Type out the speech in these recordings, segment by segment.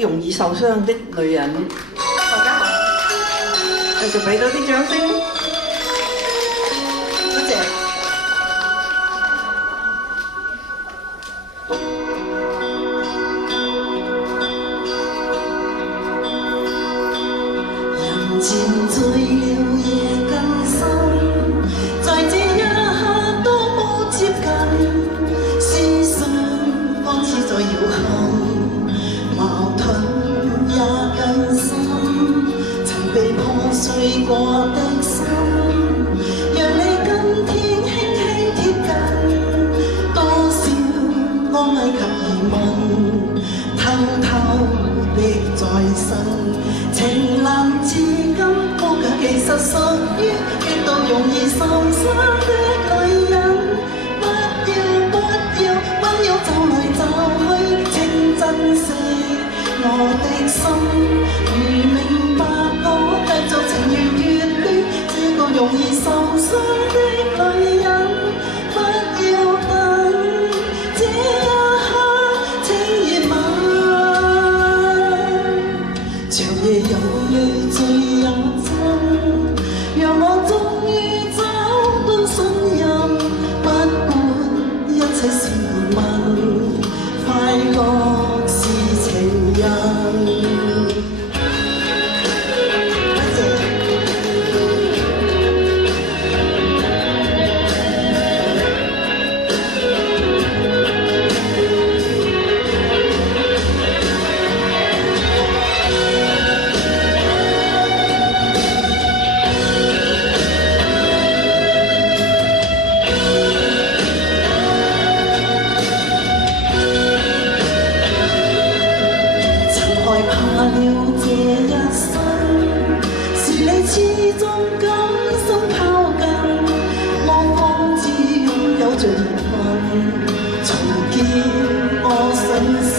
容易受傷的女人，大家好，繼續俾多啲掌聲，多謝。人漸醉了夜更深，在這一刻都冇接近，思想方似在搖撼，矛盾也更深，曾被破碎過的心，讓你今天輕輕貼近，多少安慰及疑問，偷偷的在生，情難自禁，我卻其實屬於極度容易受傷的女人。不要，不要走來走去，請珍惜我的心。如明白我繼續情願越戀這個容易受傷的女人，不要等這一刻，請熱吻。長夜有淚醉也真，讓我終於找到信任。不管一切是緣分，快樂是情人。害怕了這一生，是你始終甘心靠近，我方知擁有着緣分，重建我信心，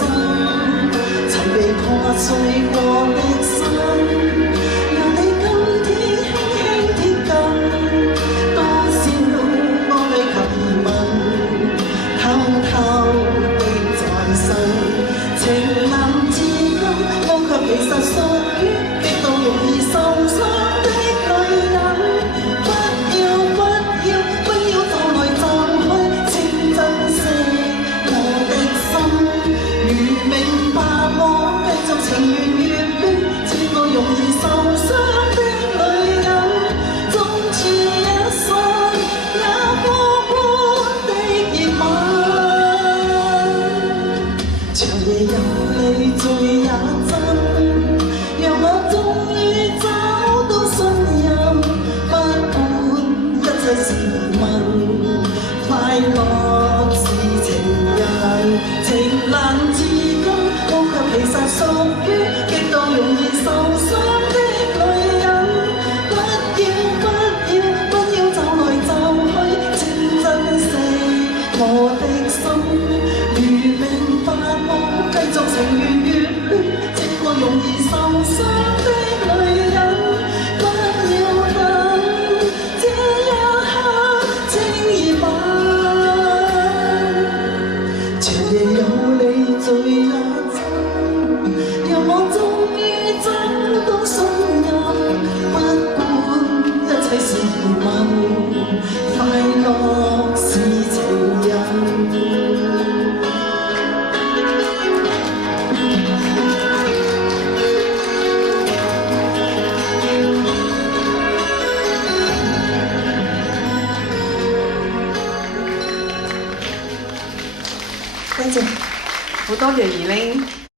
曾被破碎過的心，讓你今天輕輕貼近，多少安慰及疑問，偷偷的在生，情難自我卻其實屬於極度容易受傷的女人。不要走來走去，請珍惜我的心。如明白我繼續情願越戀這個容易受傷的女人，終此一生也過半的熱吻。長夜有淚醉也真，讓我終於找到信任。不管一切是疑問，快樂是情人。情難自禁，我卻其實屬於極度容易受傷的女人。不要走來走去，請珍惜我的心。如明白我繼續情願越戀這個容易受傷的女人，不要等這一刻，請熱吻。長夜有淚醉也真，讓我終於找到信任。不管一切是緣分，快樂是情人。好多謝怡玲。